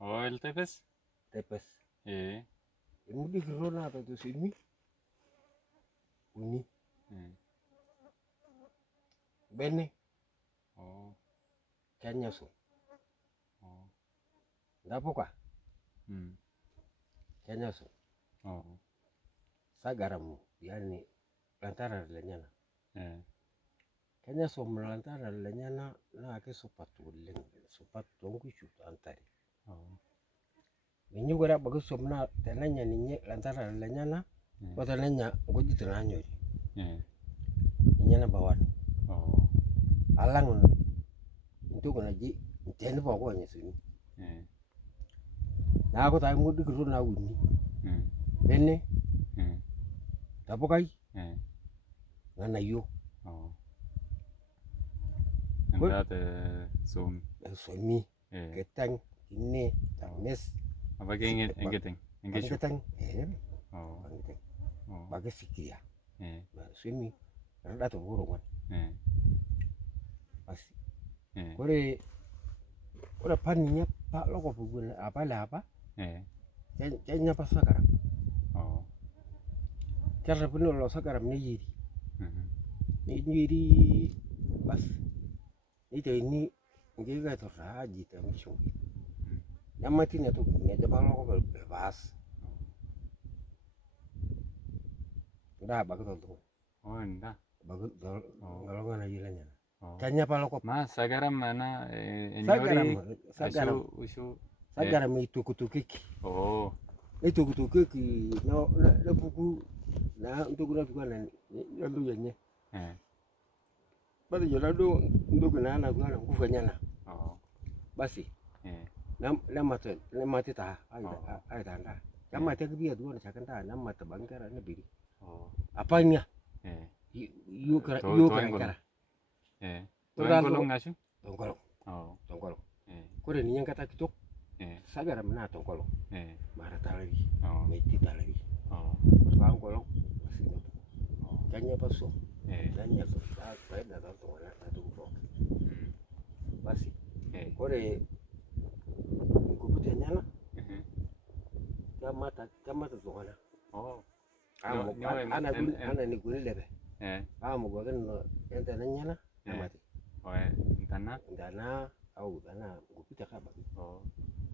Oh, el tepes? Tepes. Eh. Emudi kirona apa tu sini? Uni. Bene. Oh. Kenya so. Oh. Dapo ka? Kenya so. Oh. Sagaramu, yani lantara lenyana. Eh. Kenya so lantara lenyana na ake sopatu leng. Sopatu tongu chuta antari. Oh. Ninyi gora bagus somna tenanya ninyi lantara lenyana. Ko tenanya goji tenanyori. Ninyana bawan. Oh. Alang itu kena ji teni poko nyesini. Na ako tayo ngudi kiruna uni. Bene. Dapo kai? Ngana yo. Oh. Enggak zoom. Somi. Ketang ini tames. Apa kayak engeteng? Engeteng. Oh. Engeteng. Oh. Bagai sikia. Somi. Rada tu burung kan. Pasti. Kore paninya pak loko bugun apa lah apa? Kayaknya pas sekarang. Oh. Cara penuh lo sekarang ni jadi pas itu ini kita tu raji tapi cuma. Yang mati ni tu ni ada balok bebas. Udah bagus tu. Oh enggak. Bagus kalau kan aja lah. Oh. Kayaknya balok. Mas sekarang mana? Enyori. Usu. Sekarang itu kutukik. Oh. Itu kutukik no buku na untuk guna juga nan lalu jadinya. Baru jalan tu untuk guna gufanya na. Oh. Basi. Nama mati tah, ay tanda. Yang mati kebiasa dua nak cakap tah, nama mati bangkara ni biri. Oh. Apa ini ya? Yu kara. Tongkolong nggak sih? Tongkolong. Oh. Tongkolong. Kau ni yang kata kitok. Sagar mana tongkolong. Marah lagi. Meti lagi. Tongkolong masih tu. Kanya pasuk. Kanya tu. Saya dah tahu tongkolong tu kok. Masih. Kau ni kubutnya na. Kamata tongkolong. Oh. Anak ni guni lebe. Gua kan ente nanya na. Mati. Oh, entana Gua pita kabak. Oh.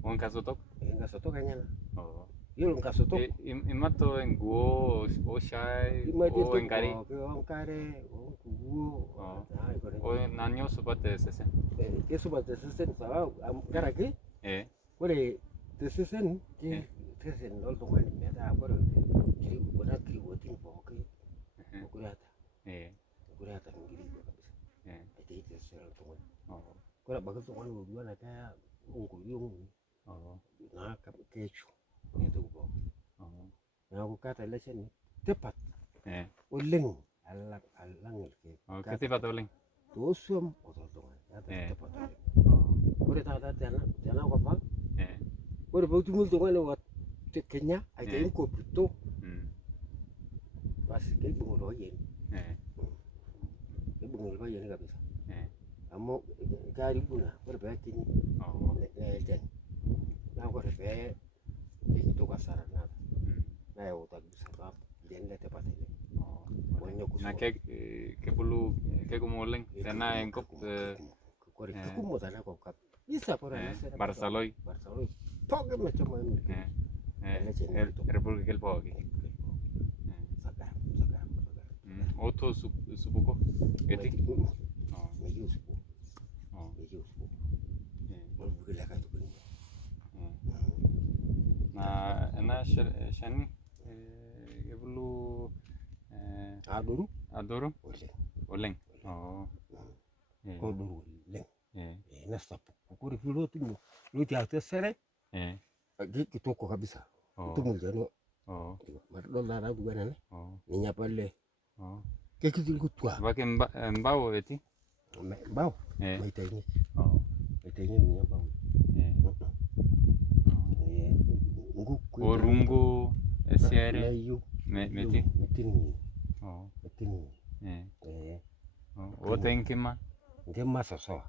Uang kasotok? Enggak soto kayaknya na. Oh. Yo enggak soto. Imato en guo o shai o en kari. O kare, o kubu. O nanyo supate sese. Eso va de sesen sa cara aquí. Kore de sesen que sesen no lo cual me da por kiri buena kiri botin po que kurata. Kurata ngiri ko kabisa. Ite ite sel to. Kora bagus to kan gua na kaya ungku yung. Na kecu. Itu po. Na aku kata lesen tepat. Uling alang ke. Ketipat uling. Tusum ototongan. Tepat. Kore tata jana ko pa. Kore bautu multo kan wat tekenya ay tayo ko puto. Bas kay bungulo yen. Kay bungulo ba yen kabisa. Amo gari buna kore ba tin. Eten. Na kore ba itu kasar na. Na yo tak bisa ba den le tepat ile. Nah kayak perlu kayak kumuleng karena engkop kore kumo dana ko kap. Bisa por Barcelona. Poke macam ini. Republik el Poke. Sagar. Otro subuko. Eti. Medio subuko. Mau beli lagi tu beli. Nah, enak shani. Perlu adoro. Oleng. Oh. Koduru leng. Nasta kukuri filo tu lu jatuh sere. Gitu kok kabisa. Itu muljano. Mardo lara dua nane. Ninya pale. Kayak gitu tua. Pakai mbau eti. Mbau. Maitanya. Maitanya ninya mbau. Orungu siare. Meti. Metin. Oh. Oteng kema. Kema soso.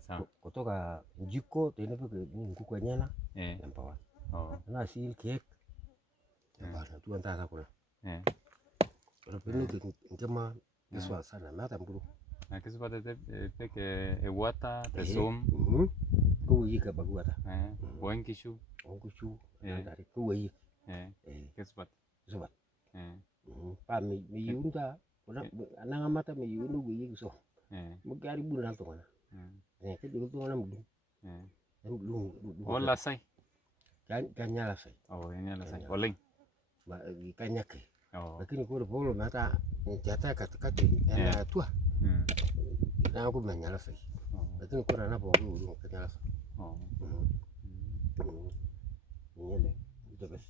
Sawa. Kutoka jiko tenepeke nkuku enyana number 1. Na si cake number 2 ntata kuna. Ropeni nkema kiswa sana mata mburu. Na kiswa teke ewata tesum. Kuwi ka bagwata. Boenkishu. Onkishu. Ndari kuwi. Kiswa. Kiswa. Pa mi yunda ananga mata mi yundu wi kiso. Mugari buna tongana. Kedu tongana mudu. Ola sai. Kanyala sai. Nyala sai. Oleng. Ba kanyake. Lakini kule polo mata njata katikati yana tua. Na ko manyala sai. Lakini kuna napo uru kanyala sai. Nyele. Jabes.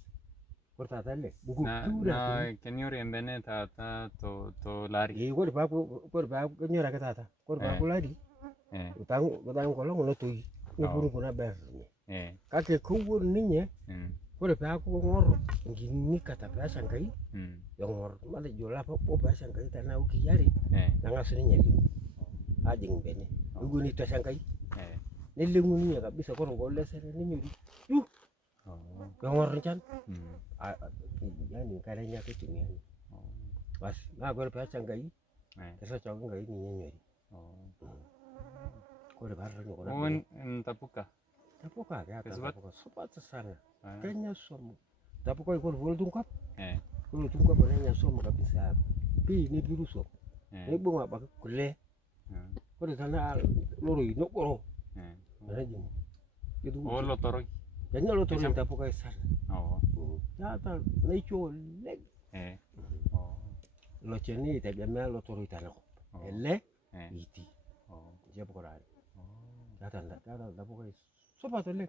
Korta tale. Buku na kenyori embene tata to lari. Kore ba kenyora tata. Kore ba lari. Utang kolong lo tui. Nguburu kuna ber. Kake kuwur ninye. Kore ba ko ngor ngini kata ba sangai. Yongor male jola po ba sangai tana ukiyari. Nanga sininya. Ajing bene. Uguni to sangai. Nilingu ninya kabisa kore ngole sere ninyuri. Yongor chan. Yani karenya kitu yani. Bas na kore ba sangai. Kesa choga ngai ninya. Kore ba ro ngora. Tapuka. Tapuka ya tapuka sobat sana. Kenya somo. Tapuka iko bol tungkap. Kule tungkap nanya somo kabisa. Pi ni biru somo. Ni bunga ba kule. Kore sana loro ino koro. Rajin. Itu. Lo toroi. Kenya lo toroi tapuka sana. Ya ta naicho leg. Lo cheni tegemea lo toroi tanako. Ele iti. Siapa korang? Kata tapuka sopa tole.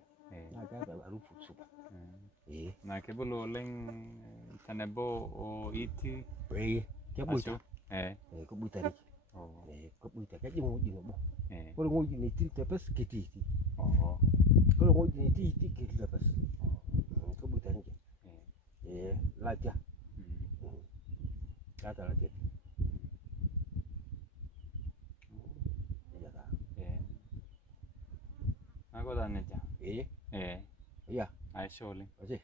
Na kata harufu sopa. Na kebolo leng tanebo o iti. Kebuita. Kebuita ni. Kebuita kaji ngoji ngobo. Kalau ngoji ni til tepas kiti. Kalau ngoji ni ti kiti tepas. Kebuita ni. Laja. Kata laja. Aku tanya aja. Iya. Aisyah oleh. Oke.